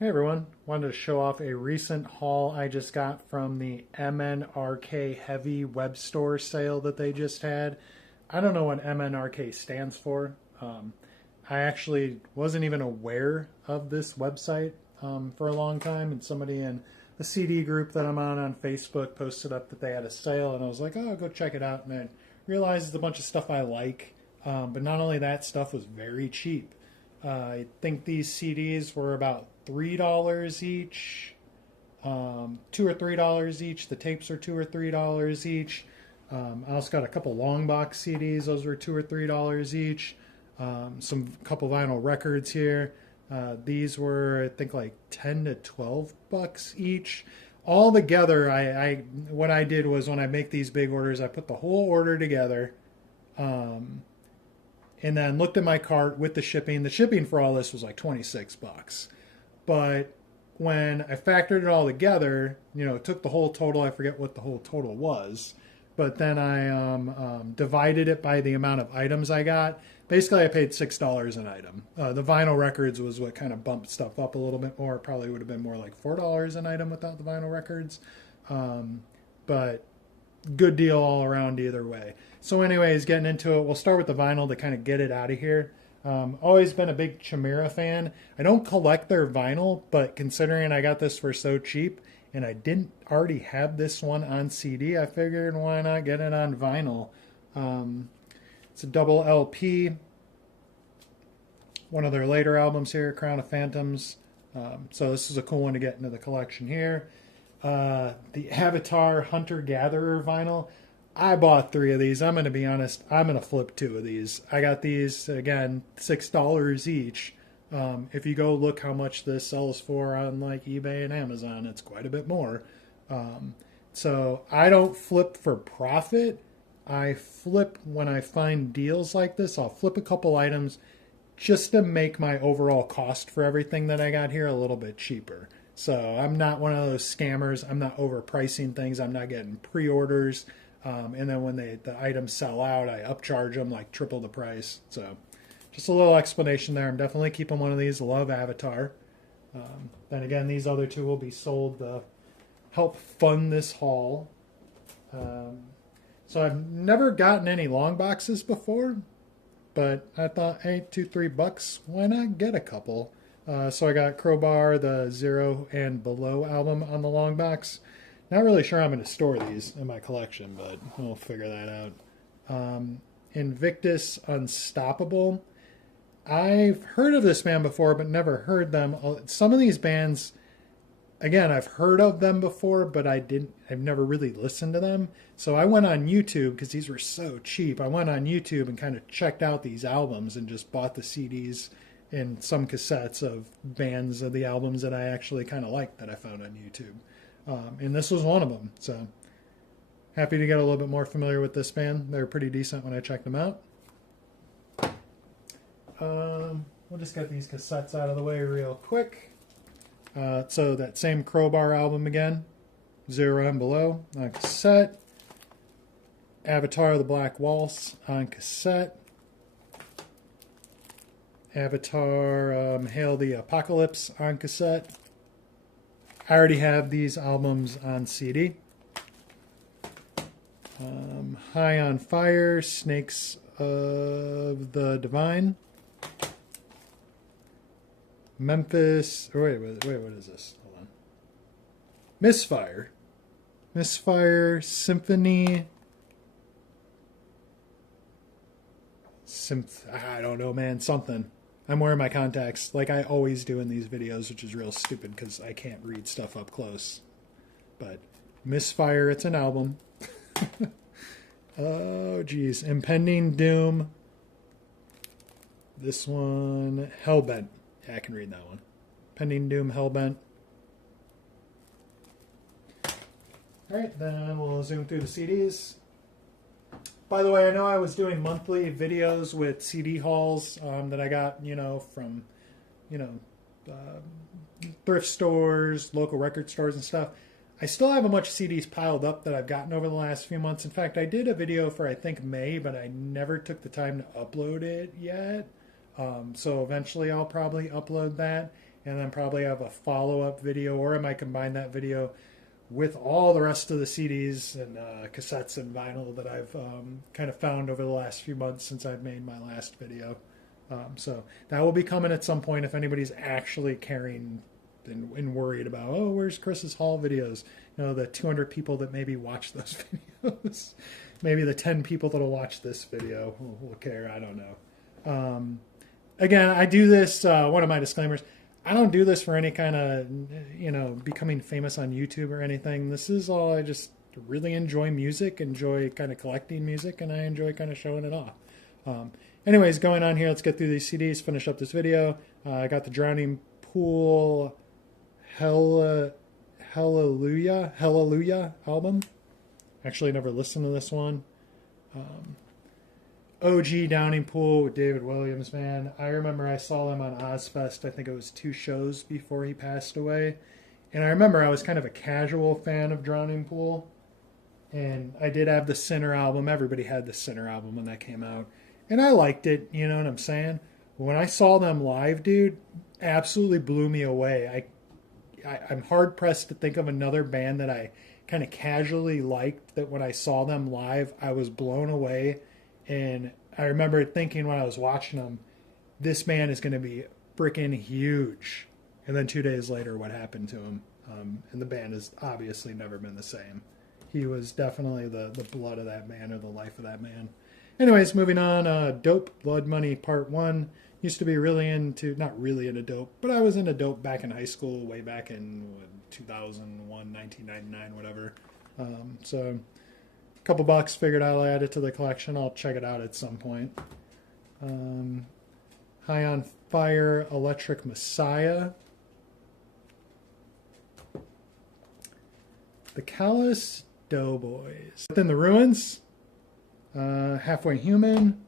Hey everyone, wanted to show off a recent haul I just got from the MNRK Heavy web store sale that they just had. I don't know what MNRK stands for. I actually wasn't even aware of this website for a long time, and somebody in the CD group that I'm on Facebook posted up that they had a sale, and I was like, oh, I'll go check it out, and then realized it's a bunch of stuff I like. But not only that, stuff was very cheap. I think these CDs were about $3 each, $2 or $3 each. The tapes are $2 or $3 each. I also got a couple long box CDs; those were $2 or $3 each. Some couple vinyl records here. These were, I think, like $10 to $12 each. All together, I what I did was when I make these big orders, I put the whole order together. Um, and then looked at my cart with the shipping. The shipping for all this was like $26. But when I factored it all together, took the whole total. I forget what the whole total was, but then I divided it by the amount of items I got. Basically, I paid $6 an item. The vinyl records was what kind of bumped stuff up a little bit more. It probably would have been more like $4 an item without the vinyl records. But good deal all around either way. So anyways, getting into it, we'll start with the vinyl to kind of get it out of here. Always been a big Chimaira fan. I don't collect their vinyl, but considering I got this for so cheap and I didn't already have this one on CD, I figured why not get it on vinyl. It's a double LP. One of their later albums here, Crown of Phantoms. So this is a cool one to get into the collection here. The Avatar Hunter Gatherer vinyl. I bought 3 of these. I'm going to be honest. I'm going to flip 2 of these. I got these, again, $6 each. If you go look how much this sells for on like eBay and Amazon, it's quite a bit more. So I don't flip for profit. I flip when I find deals like this. I'll flip a couple items just to make my overall cost for everything that I got here a little bit cheaper. So I'm not one of those scammers. I'm not overpricing things. I'm not getting pre-orders. And then when the items sell out, I upcharge them like triple the price. So just a little explanation there. I'm definitely keeping one of these. Love Avatar. Then again, these other 2 will be sold to help fund this haul. So I've never gotten any long boxes before, but I thought, hey, $2-3, why not get a couple? So I got Crowbar, the Zero and Below album on the long box. Not really sure I'm going to store these in my collection, but we'll figure that out. Invictus Unstoppable. I've heard of this band before, but never heard them. Some of these bands, again, I've heard of them before, but I've never really listened to them. So I went on YouTube because these were so cheap. I went on YouTube and kind of checked out these albums and just bought the CDs and some cassettes of bands of the albums that I actually kind of liked that I found on YouTube. And this was one of them. So happy to get a little bit more familiar with this band. They're pretty decent when I checked them out. We'll just get these cassettes out of the way real quick. So that same Crowbar album again, Zero and Below on cassette. Avatar the Black Waltz on cassette. Avatar Hail the Apocalypse on cassette. I already have these albums on CD. High on Fire, Snakes of the Divine. Memphis. Wait, what is this? Hold on. Misfire. Misfire Symphony. I don't know, man. Something. I'm wearing my contacts like I always do in these videos, which is real stupid because I can't read stuff up close. But Misfire, it's an album. Oh, geez. Impending Doom. This one, Hellbent. Yeah, I can read that one. Impending Doom, Hellbent. All right, then we'll zoom through the CDs. By the way, I know I was doing monthly videos with CD hauls that I got, from, thrift stores, local record stores and stuff. I still have a bunch of CDs piled up that I've gotten over the last few months. In fact, I did a video for, I think, May, but I never took the time to upload it yet. So eventually I'll probably upload that. and then probably have a follow-up video, or I might combine that video with all the rest of the CDs and cassettes and vinyl that I've kind of found over the last few months since I've made my last video. So that will be coming at some point if anybody's actually caring and worried about, oh, where's Chris's haul videos? You know, the 200 people that maybe watch those videos. Maybe the 10 people that'll watch this video will care. I don't know. Again, I do this, one of my disclaimers, I don't do this for any kind of, you know, becoming famous on YouTube or anything. This is all, I just really enjoy music, enjoy kind of collecting music, and I enjoy kind of showing it off. Anyways, going on here, let's get through these CDs, finish up this video. I got the Drowning Pool Hallelujah album. Actually, never listened to this one. OG Drowning Pool with David Williams, man. I remember I saw him on Ozfest. I think it was 2 shows before he passed away. And I remember I was kind of a casual fan of Drowning Pool. And I did have the Sinner album. Everybody had the Sinner album when that came out. And I liked it, you know what I'm saying? When I saw them live, dude, absolutely blew me away. I'm hard-pressed to think of another band that I kind of casually liked that when I saw them live, I was blown away. And I remember thinking when I was watching them, this man is going to be freaking huge. And then 2 days later, what happened to him? And the band has obviously never been the same. He was definitely the blood of that man, or the life of that man. Anyways, moving on. Dope, Blood Money Part 1. Used to be really into, not really into dope, but I was into dope back in high school, way back in 2001, 1999, whatever. So couple bucks, figured I'll add it to the collection. I'll check it out at some point. High on Fire, Electric Messiah. The Callous Doughboys. Within the Ruins. Halfway Human.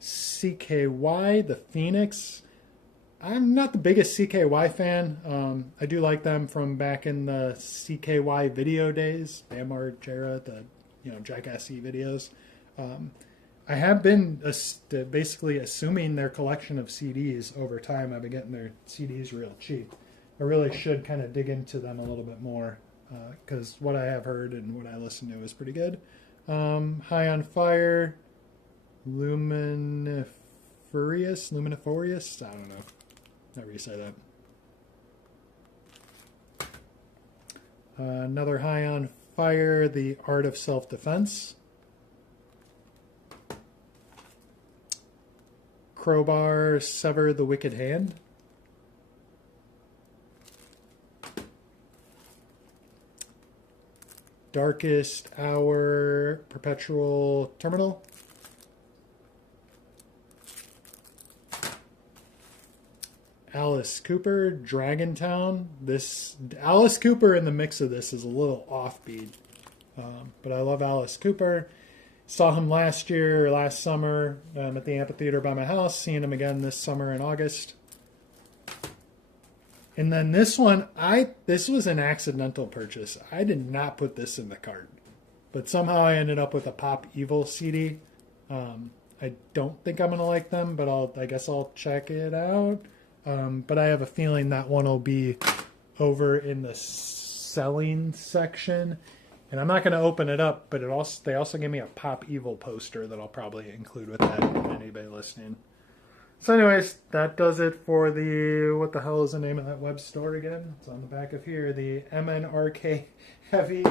CKY, The Phoenix. I'm not the biggest CKY fan. I do like them from back in the CKY video days. Bam Margera, the Jackass-y videos. I have been basically assuming their collection of CDs over time. I've been getting their CDs real cheap. I really should kind of dig into them a little bit more because what I have heard and what I listen to is pretty good. High on Fire, Luminiferious, I don't know. However you say that. Another High on Fire, The Art of Self-Defense. Crowbar, Sever the Wicked Hand. Darkest Hour, Perpetual Terminal. Alice Cooper, Dragontown. This Alice Cooper in the mix of this is a little offbeat, but I love Alice Cooper. Saw him last summer at the amphitheater by my house. Seeing him again this summer in August. And then this one, this was an accidental purchase. I did not put this in the cart, but somehow I ended up with a Pop Evil CD. I don't think I'm gonna like them, but I guess I'll check it out. But I have a feeling that one will be over in the selling section. And I'm not going to open it up, but they also gave me a Pop Evil poster that I'll probably include with that for anybody listening. So anyways, that does it for what the hell is the name of that web store again? It's on the back of here. The MNRK Heavy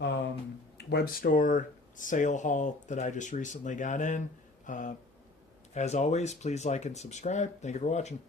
web store sale haul that I just recently got in. As always, please like and subscribe. Thank you for watching.